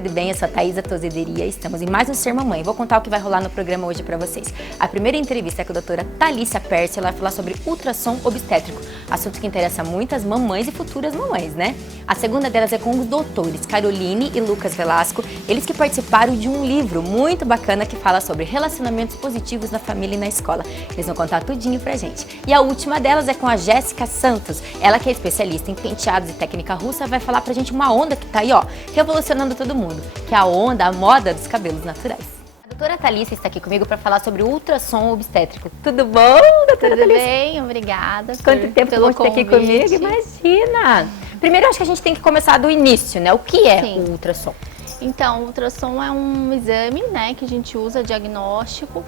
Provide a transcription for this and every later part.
tudo bem? Eu sou a Thaisa Tozederia, estamos em mais um Ser Mamãe. Vou contar o que vai rolar no programa hoje pra vocês. A primeira entrevista é com a doutora Thalícia Percy, ela vai falar sobre ultrassom obstétrico, assunto que interessa muitas mamães e futuras mamães, né? A segunda delas é com os doutores Caroline e Lucas Velasco, eles que participaram de um livro muito bacana que fala sobre relacionamentos positivos na família e na escola. Eles vão contar tudinho pra gente. E a última delas é com a Jéssica Santos, ela que é especialista em penteados e técnica russa, vai falar pra gente uma onda que tá aí, ó, revolucionando todo mundo, que é a moda dos cabelos naturais. A doutora Thalícia está aqui comigo para falar sobre ultrassom obstétrico. Tudo bom, doutora Thalícia? Tudo bem, obrigada. Quanto tempo pelo você está aqui comigo? Imagina! Primeiro, acho que a gente tem que começar do início, né? O que é o ultrassom? Então, o ultrassom é um exame, né, que a gente usa diagnóstico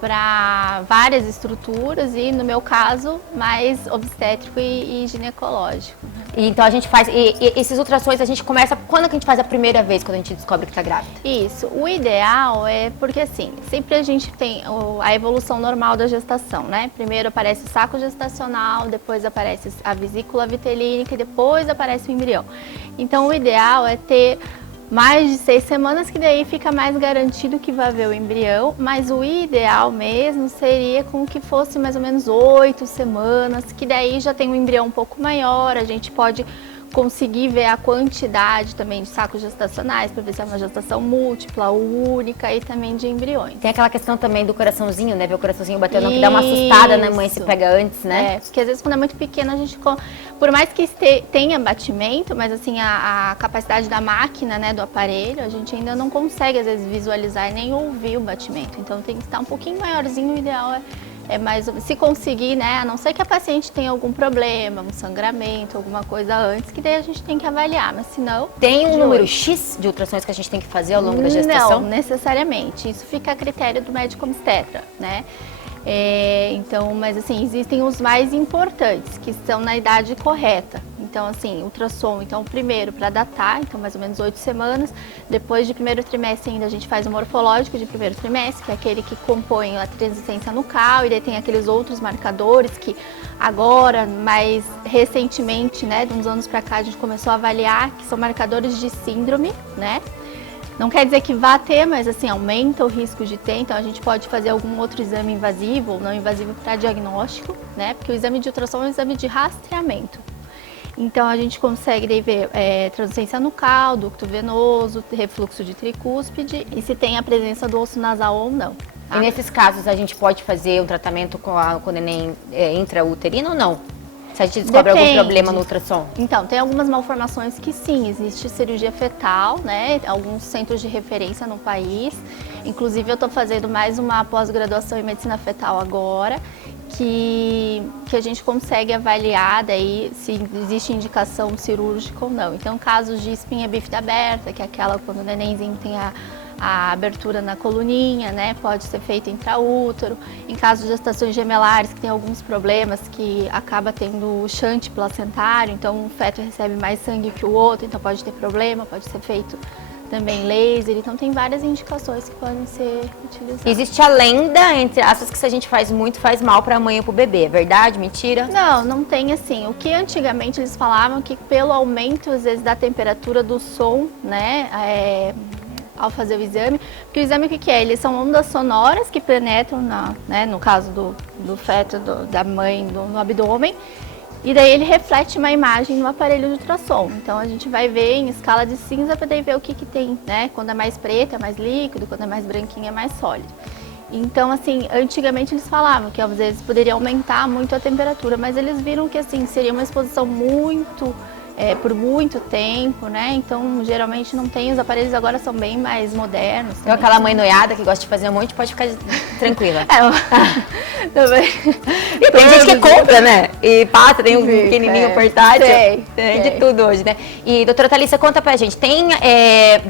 para várias estruturas e, no meu caso, mais obstétrico e ginecológico. Então a gente faz, e esses ultrassons a gente começa, quando que a gente faz a primeira vez, quando a gente descobre que está grávida? Isso, o ideal é, porque assim, sempre a gente tem a evolução normal da gestação, né? Primeiro aparece o saco gestacional, depois aparece a vesícula vitelínica e depois aparece o embrião. Então o ideal é ter mais de 6 semanas, que daí fica mais garantido que vai haver o embrião, mas o ideal mesmo seria com que fosse mais ou menos 8 semanas, que daí já tem um embrião um pouco maior, a gente pode conseguir ver a quantidade também de sacos gestacionais, para ver se é uma gestação múltipla ou única, e também de embriões. Tem aquela questão também do coraçãozinho, né? Ver o coraçãozinho batendo, que dá uma assustada, né, mãe, se pega antes, né? É, porque às vezes quando é muito pequeno a gente, por mais que tenha batimento, mas assim, a capacidade da máquina, né, do aparelho, a gente ainda não consegue às vezes visualizar e nem ouvir o batimento. Então tem que estar um pouquinho maiorzinho, o ideal é mais, se conseguir, né, a não ser que a paciente tenha algum problema, um sangramento, alguma coisa antes, que daí a gente tem que avaliar, mas se não... Tem um número X de ultrassons que a gente tem que fazer ao longo da gestação? Não, necessariamente, isso fica a critério do médico obstetra, né? Então, mas assim, existem os mais importantes, que estão na idade correta. Então, assim, ultrassom, então, primeiro para datar, então mais ou menos 8 semanas. Depois de primeiro trimestre ainda a gente faz o morfológico de primeiro trimestre, que é aquele que compõe a transistência nucal, e daí tem aqueles outros marcadores que agora, mais recentemente, né, de uns anos para cá, a gente começou a avaliar, que são marcadores de síndrome, né? Não quer dizer que vá ter, mas assim, aumenta o risco de ter, então a gente pode fazer algum outro exame invasivo ou não invasivo para diagnóstico, né? Porque o exame de ultrassom é um exame de rastreamento. Então a gente consegue daí ver transistência nucal, ducto venoso, refluxo de tricúspide e se tem a presença do osso nasal ou não. Tá? E nesses casos a gente pode fazer um tratamento quando o neném intrauterino ou não? Se a gente descobre algum problema no ultrassom? Então, tem algumas malformações que sim, existe cirurgia fetal, né? Alguns centros de referência no país. Inclusive, eu estou fazendo mais uma pós-graduação em medicina fetal agora, que a gente consegue avaliar daí se existe indicação cirúrgica ou não. Então, casos de espinha bífida aberta, que é aquela quando o nenenzinho tem a abertura na coluninha, né, pode ser feito intraútero. Em caso de gestações gemelares, que tem alguns problemas, que acaba tendo shunt placentário, então um feto recebe mais sangue que o outro, então pode ter problema, pode ser feito também laser, então tem várias indicações que podem ser utilizadas. Existe a lenda, entre aspas, que se a gente faz muito, faz mal para a mãe ou para o bebê, é verdade? Mentira? Não, não tem assim. O que antigamente eles falavam que pelo aumento, às vezes, da temperatura do som, né, ao fazer o exame, porque o exame o que é? Eles são ondas sonoras que penetram, né, no caso do feto, da mãe, no abdômen, e daí ele reflete uma imagem no aparelho de ultrassom. Então a gente vai ver em escala de cinza para daí ver o que tem, né? Quando é mais preto é mais líquido, quando é mais branquinho é mais sólido. Então, assim, antigamente eles falavam que às vezes poderia aumentar muito a temperatura, mas eles viram que assim seria uma exposição por muito tempo, né? Então, geralmente não tem, os aparelhos agora são bem mais modernos. Então, aquela mãe noiada que gosta de fazer um monte, pode ficar tranquila. Também. E tem gente que compra, né? E passa, tem um pequenininho portátil. Tem de tudo hoje, né? E, doutora Thalícia, conta pra gente, tem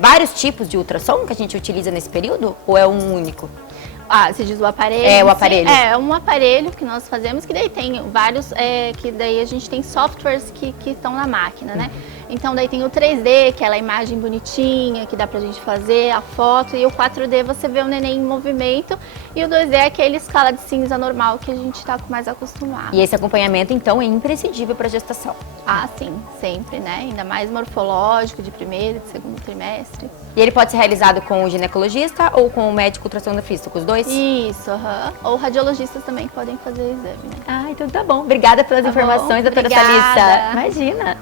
vários tipos de ultrassom que a gente utiliza nesse período? Ou é um único? Ah, você diz o aparelho? É, o aparelho. É um aparelho que nós fazemos, que daí tem vários, que daí a gente tem softwares que estão na máquina, né? Então daí tem o 3D, que é a imagem bonitinha, que dá pra gente fazer a foto, e o 4D você vê o neném em movimento, e o 2D é aquele escala de cinza normal que a gente tá mais acostumado. E esse acompanhamento, então, é imprescindível para a gestação. Ah, sim, sempre, né? Ainda mais morfológico, de primeiro, de segundo trimestre. E ele pode ser realizado com o ginecologista ou com o médico ultrassonografista, com os dois? Isso, Ou radiologistas também podem fazer o exame, né? Ah, então tá bom. Obrigada pelas informações, doutora Thalissa. Imagina.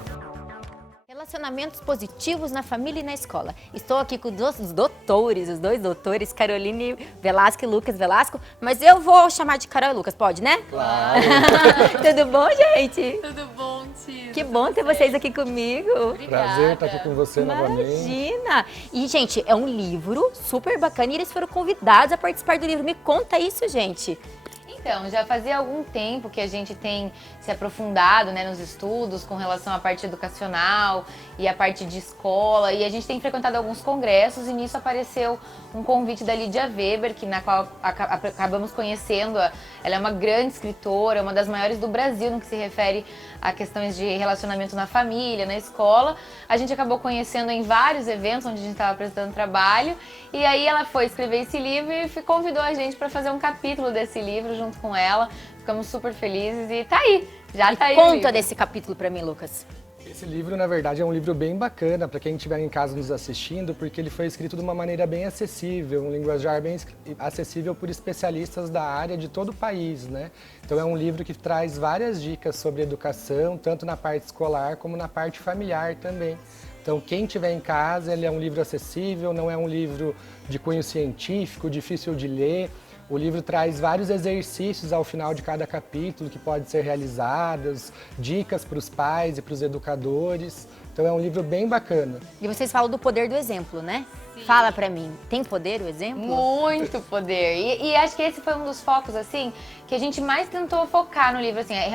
Relacionamentos positivos na família e na escola. Estou aqui com os doutores, os dois doutores, Caroline Velasco e Lucas Velasco, mas eu vou chamar de Carol e Lucas, pode, né? Claro. Tudo bom, gente? Tudo bom, Tia? Que bom ter vocês aqui comigo. Obrigada. Prazer estar aqui com você novamente. Imagina! E, gente, é um livro super bacana e eles foram convidados a participar do livro. Me conta isso, gente. Então, já fazia algum tempo que a gente tem se aprofundado, né, nos estudos com relação à parte educacional e à parte de escola, e a gente tem frequentado alguns congressos, e nisso apareceu um convite da Lídia Weber, na qual acabamos conhecendo. Ela é uma grande escritora, uma das maiores do Brasil no que se refere a questões de relacionamento na família, na escola. A gente acabou conhecendo em vários eventos onde a gente estava apresentando trabalho, e aí ela foi escrever esse livro e convidou a gente para fazer um capítulo desse livro junto com ela. Ficamos super felizes e tá aí, já tá aí. Conta desse capítulo para mim, Lucas. Esse livro, na verdade, é um livro bem bacana para quem estiver em casa nos assistindo, porque ele foi escrito de uma maneira bem acessível, um linguajar bem acessível por especialistas da área de todo o país, né? Então é um livro que traz várias dicas sobre educação, tanto na parte escolar como na parte familiar também. Então quem estiver em casa, ele é um livro acessível, não é um livro de cunho científico, difícil de ler. O livro traz vários exercícios ao final de cada capítulo que podem ser realizados, dicas para os pais e para os educadores. Então é um livro bem bacana. E vocês falam do poder do exemplo, né? Sim. Fala pra mim, tem poder o exemplo? Muito poder. E acho que esse foi um dos focos, assim, que a gente mais tentou focar no livro, assim, é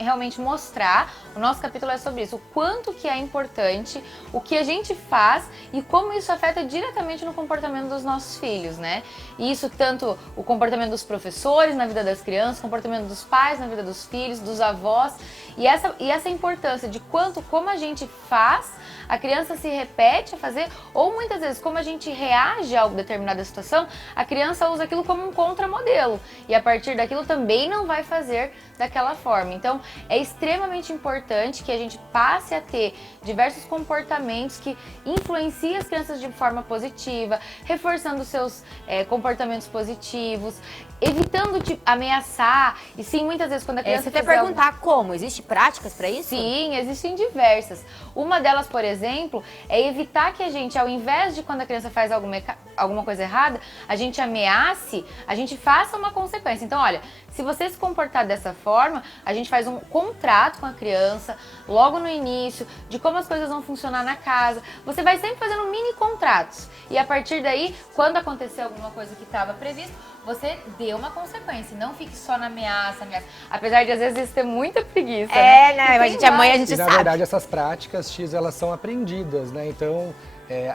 realmente mostrar. O nosso capítulo é sobre isso, o quanto que é importante, o que a gente faz e como isso afeta diretamente no comportamento dos nossos filhos, né? E isso tanto o comportamento dos professores na vida das crianças, o comportamento dos pais na vida dos filhos, dos avós, e essa importância de como a gente faz, a criança se repete a fazer, ou muitas vezes como a gente reage a determinada situação, a criança usa aquilo como um contramodelo, e a partir daquilo também não vai fazer daquela forma. Então é extremamente importante que a gente passe a ter diversos comportamentos que influenciem as crianças de forma positiva, reforçando seus comportamentos positivos, evitando ameaçar, e sim, muitas vezes quando a criança... Você quer perguntar como? Existem práticas para isso? Sim, existem diversas. Uma delas, por exemplo, é evitar que a gente, ao invés de quando a criança faz alguma coisa errada, a gente ameace, a gente faça uma consequência. Então, olha, se você se comportar dessa forma, a gente faz um contrato com a criança, logo no início, de como as coisas vão funcionar na casa. Você vai sempre fazendo mini contratos. E a partir daí, quando acontecer alguma coisa que estava previsto, você dê uma consequência, não fique só na ameaça. Apesar de às vezes ter muita preguiça. Né? A gente é mãe, a gente sabe. E na verdade essas práticas, X, elas são aprendidas, né? Então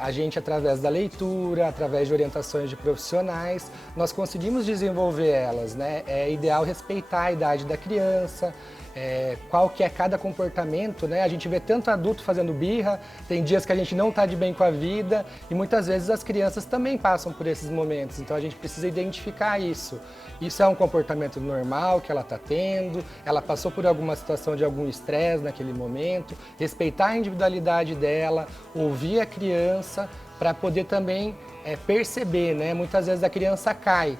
a gente, através da leitura, através de orientações de profissionais, nós conseguimos desenvolver elas, né? É ideal respeitar a idade da criança, qual que é cada comportamento, né? A gente vê tanto adulto fazendo birra, tem dias que a gente não está de bem com a vida, e muitas vezes as crianças também passam por esses momentos, então a gente precisa identificar isso. Isso é um comportamento normal que ela está tendo, ela passou por alguma situação de algum estresse naquele momento, respeitar a individualidade dela, ouvir a criança para poder também perceber, né? Muitas vezes a criança cai.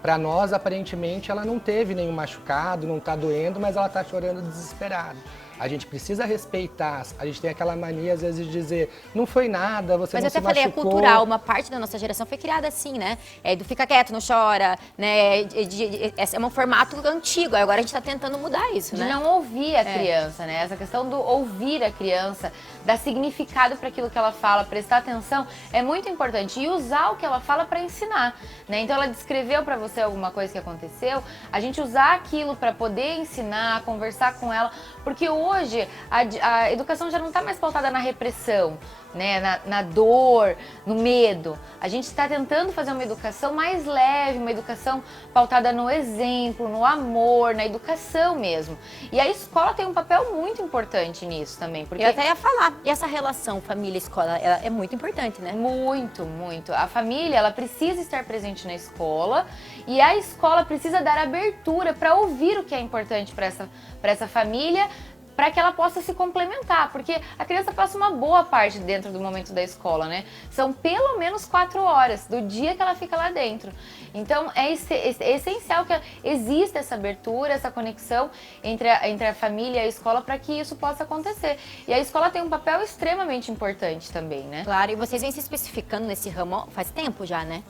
Para nós, aparentemente, ela não teve nenhum machucado, não está doendo, mas ela está chorando desesperada. A gente precisa respeitar, a gente tem aquela mania às vezes de dizer, não foi nada, você não se machucou. Mas eu até falei, é cultural, uma parte da nossa geração foi criada assim, né? Do fica quieto, não chora, né? É um formato antigo, agora a gente está tentando mudar isso, né? De não ouvir a criança, né? Essa questão do ouvir a criança, dar significado para aquilo que ela fala, prestar atenção, é muito importante. E usar o que ela fala para ensinar, né? Então ela descreveu para você alguma coisa que aconteceu, a gente usar aquilo para poder ensinar, conversar com ela, porque o hoje a educação já não está mais pautada na repressão, né, na dor, no medo. A gente está tentando fazer uma educação mais leve, uma educação pautada no exemplo, no amor, na educação mesmo. E a escola tem um papel muito importante nisso também. Porque Eu até ia falar, e essa relação família-escola, ela é muito importante, né? muito, muito. A família, ela precisa estar presente na escola e a escola precisa dar abertura para ouvir o que é importante para essa família, para que ela possa se complementar, porque a criança passa uma boa parte dentro do momento da escola, né? São pelo menos 4 horas do dia que ela fica lá dentro. Então é essencial que exista essa abertura, essa conexão entre a família e a escola para que isso possa acontecer. E a escola tem um papel extremamente importante também, né? Claro, e vocês vêm se especificando nesse ramo faz tempo já, né?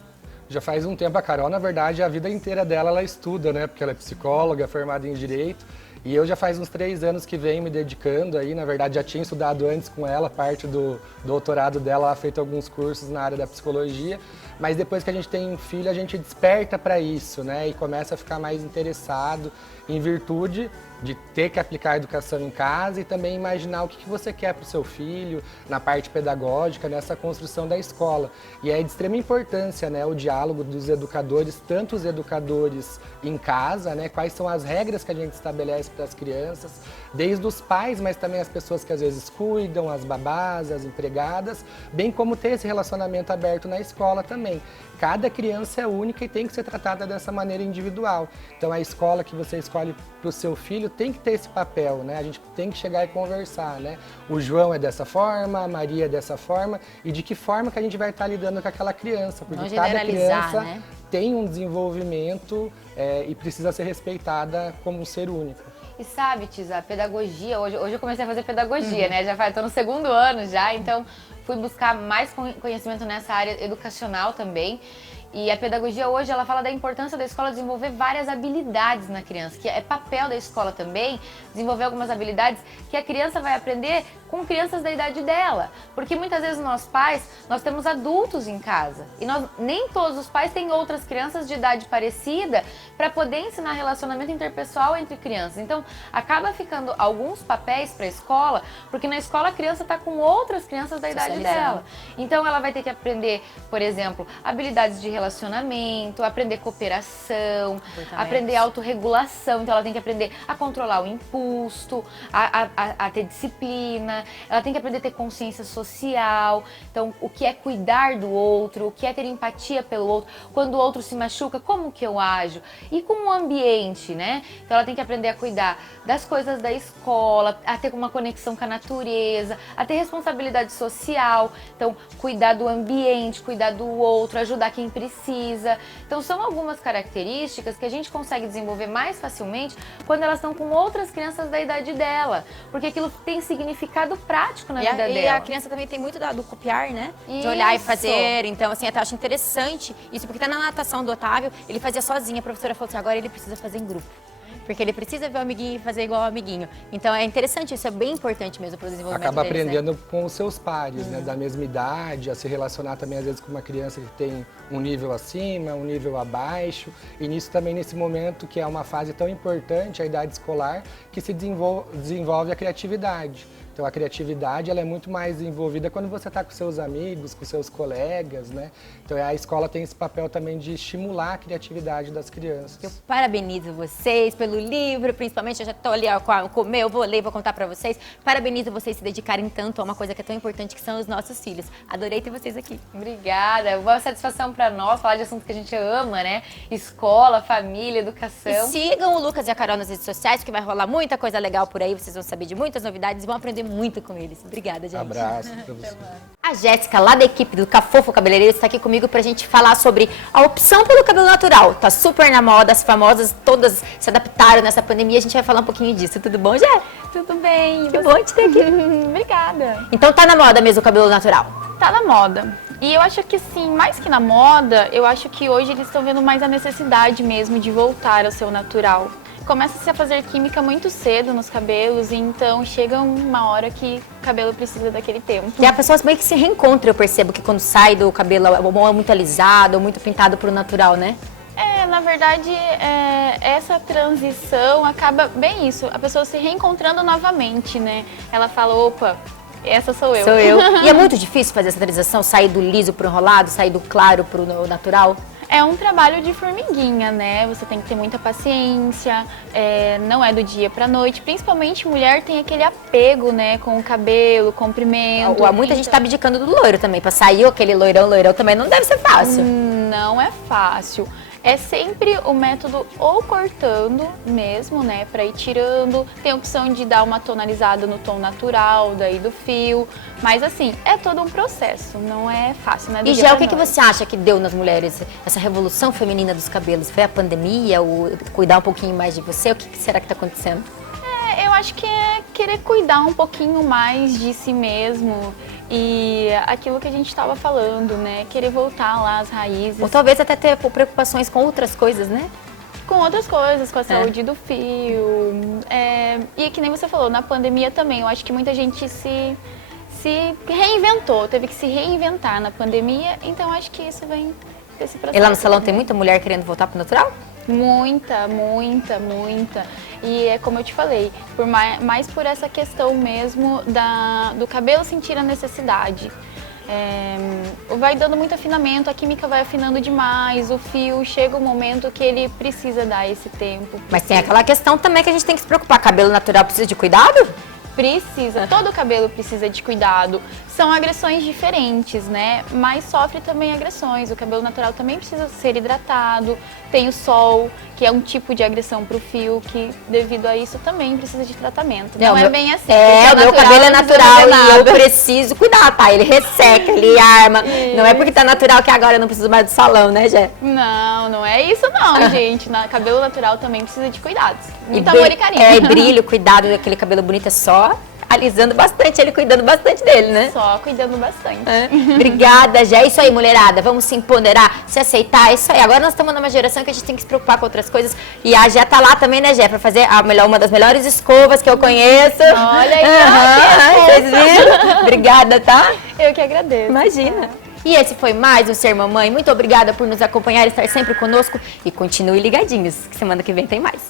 Já faz um tempo. A Carol, na verdade, a vida inteira dela ela estuda, né? Porque ela é psicóloga, formada em Direito. E eu já faz uns 3 anos que venho me dedicando aí, na verdade já tinha estudado antes com ela, parte do doutorado dela, ela feito alguns cursos na área da psicologia, mas depois que a gente tem um filho, a gente desperta para isso, né? E começa a ficar mais interessado em virtude de ter que aplicar a educação em casa e também imaginar o que você quer para o seu filho, na parte pedagógica, nessa construção da escola. E é de extrema importância, né, o diálogo dos educadores, tanto os educadores em casa, né, quais são as regras que a gente estabelece para as crianças, desde os pais, mas também as pessoas que às vezes cuidam, as babás, as empregadas, bem como ter esse relacionamento aberto na escola também. Cada criança é única e tem que ser tratada dessa maneira individual. Então a escola que você escolhe para o seu filho tem que ter esse papel, né? A gente tem que chegar e conversar, né? O João é dessa forma, a Maria é dessa forma, e de que forma que a gente vai estar lidando com aquela criança, porque Não cada criança né? tem um desenvolvimento e precisa ser respeitada como um ser único. E sabe, Tisa, a pedagogia, hoje eu comecei a fazer pedagogia, né? Tô no 2º ano já, então fui buscar mais conhecimento nessa área educacional também. E a pedagogia hoje, ela fala da importância da escola desenvolver várias habilidades na criança, que é papel da escola também desenvolver algumas habilidades que a criança vai aprender com crianças da idade dela. Porque muitas vezes nós pais, nós temos adultos em casa e nem todos os pais têm outras crianças de idade parecida para poder ensinar relacionamento interpessoal entre crianças. Então, acaba ficando alguns papéis para a escola, porque na escola a criança está com outras crianças da idade dela. Então, ela vai ter que aprender, por exemplo, habilidades de relacionamento, aprender cooperação, aprender autorregulação. Então ela tem que aprender a controlar o impulso, a ter disciplina, ela tem que aprender a ter consciência social. Então o que é cuidar do outro, o que é ter empatia pelo outro, quando o outro se machuca, como que eu ajo? E com o ambiente, né? Então ela tem que aprender a cuidar das coisas da escola, a ter uma conexão com a natureza, a ter responsabilidade social. Então cuidar do ambiente, cuidar do outro, ajudar quem precisa. Então são algumas características que a gente consegue desenvolver mais facilmente quando elas estão com outras crianças da idade dela, porque aquilo tem significado prático na vida dela. E a criança também tem muito do copiar, né? De olhar e fazer. Então, assim, até acho interessante isso, porque tá na natação do Otávio, ele fazia sozinho, a professora falou assim, agora ele precisa fazer em grupo. Porque ele precisa ver o amiguinho e fazer igual o amiguinho. Então é interessante, isso é bem importante mesmo para o desenvolvimento Acaba deles, aprendendo né? com os seus pares, né, da mesma idade, a se relacionar também às vezes com uma criança que tem um nível acima, um nível abaixo. E nisso também, nesse momento, que é uma fase tão importante, a idade escolar, que se desenvolve a criatividade. Então a criatividade ela é muito mais desenvolvida quando você está com seus amigos, com seus colegas, né? Então a escola tem esse papel também de estimular a criatividade das crianças. Eu parabenizo vocês pelo livro, principalmente, eu já estou ali com o meu, vou ler, vou contar para vocês. Parabenizo vocês se dedicarem tanto a uma coisa que é tão importante, que são os nossos filhos. Adorei ter vocês aqui. Obrigada, boa satisfação para nós falar de assuntos que a gente ama, né? Escola, família, educação. E sigam o Lucas e a Carol nas redes sociais, que vai rolar muita coisa legal por aí, vocês vão saber de muitas novidades e vão aprender muito com eles. Obrigada, gente. Abraço para você. A Jéssica, lá da equipe do Cafofo Cabeleireiro, está aqui comigo pra gente falar sobre a opção pelo cabelo natural. Tá super na moda, as famosas todas se adaptaram nessa pandemia. A gente vai falar um pouquinho disso. Tudo bom, Jé? Tudo bem. Que bom te ter aqui. Obrigada. Então tá na moda mesmo o cabelo natural? Tá na moda. E eu acho que sim, mais que na moda, eu acho que hoje eles estão vendo mais a necessidade mesmo de voltar ao seu natural. Começa-se a fazer química muito cedo nos cabelos, e então chega uma hora que o cabelo precisa daquele tempo. E a pessoa meio que se reencontra, eu percebo que quando sai do cabelo ou é muito alisado ou muito pintado pro natural, né? Na na verdade, essa transição acaba bem isso, a pessoa se reencontrando novamente, né? Ela fala, opa, essa sou eu. Sou eu. E é muito difícil fazer essa transição, sair do liso pro enrolado, sair do claro pro natural? É um trabalho de formiguinha, né? Você tem que ter muita paciência, não é do dia pra noite. Principalmente mulher tem aquele apego, né? Com o cabelo, comprimento. Muita gente tá abdicando do loiro também. Pra sair aquele loirão também não deve ser fácil. Não é fácil. É sempre o método ou cortando mesmo, né, para ir tirando. Tem a opção de dar uma tonalizada no tom natural daí do fio, mas assim, é todo um processo, não é fácil, né? E já, o que você acha que deu nas mulheres essa revolução feminina dos cabelos? Foi a pandemia, o cuidar um pouquinho mais de você? O que será que está acontecendo? Eu acho que é querer cuidar um pouquinho mais de si mesmo e aquilo que a gente estava falando, né? Querer voltar lá às raízes. Ou talvez até ter preocupações com outras coisas, né? Com outras coisas, com a saúde do fio. E que nem você falou, na pandemia também, eu acho que muita gente se reinventou, teve que se reinventar na pandemia, então acho que isso vem desse processo. E lá no salão tem muita mulher querendo voltar pro natural? Muita, muita, muita. E é como eu te falei, mais por essa questão mesmo do cabelo sentir a necessidade. Vai dando muito afinamento, a química vai afinando demais, o fio chega um momento que ele precisa dar esse tempo. Mas tem aquela questão também que a gente tem que se preocupar, cabelo natural precisa de cuidado? Precisa, todo cabelo precisa de cuidado. São agressões diferentes, né? Mas sofre também agressões. O cabelo natural também precisa ser hidratado. Tem o sol, que é um tipo de agressão para o fio, que devido a isso também precisa de tratamento. Não é bem assim. O meu cabelo é natural e eu preciso cuidar, tá? Ele resseca, ele arma. Isso. Não é porque tá natural que agora eu não preciso mais do salão, né, Gé? Não, não é isso não, gente. Cabelo natural também precisa de cuidados. Muito amor e carinho. E brilho, cuidado daquele cabelo bonito é só alisando bastante, ele cuidando bastante dele, né? Só cuidando bastante. Obrigada, Gé. É isso aí, mulherada. Vamos se empoderar, se aceitar. É isso aí. Agora nós estamos numa geração que a gente tem que se preocupar com outras coisas. E a Gé tá lá também, né, Gé? Pra fazer uma das melhores escovas que eu conheço. Olha aí, vocês viram? Obrigada, tá? Eu que agradeço. Imagina. E esse foi mais o Ser Mamãe. Muito obrigada por nos acompanhar e estar sempre conosco. E continue ligadinhos, que semana que vem tem mais.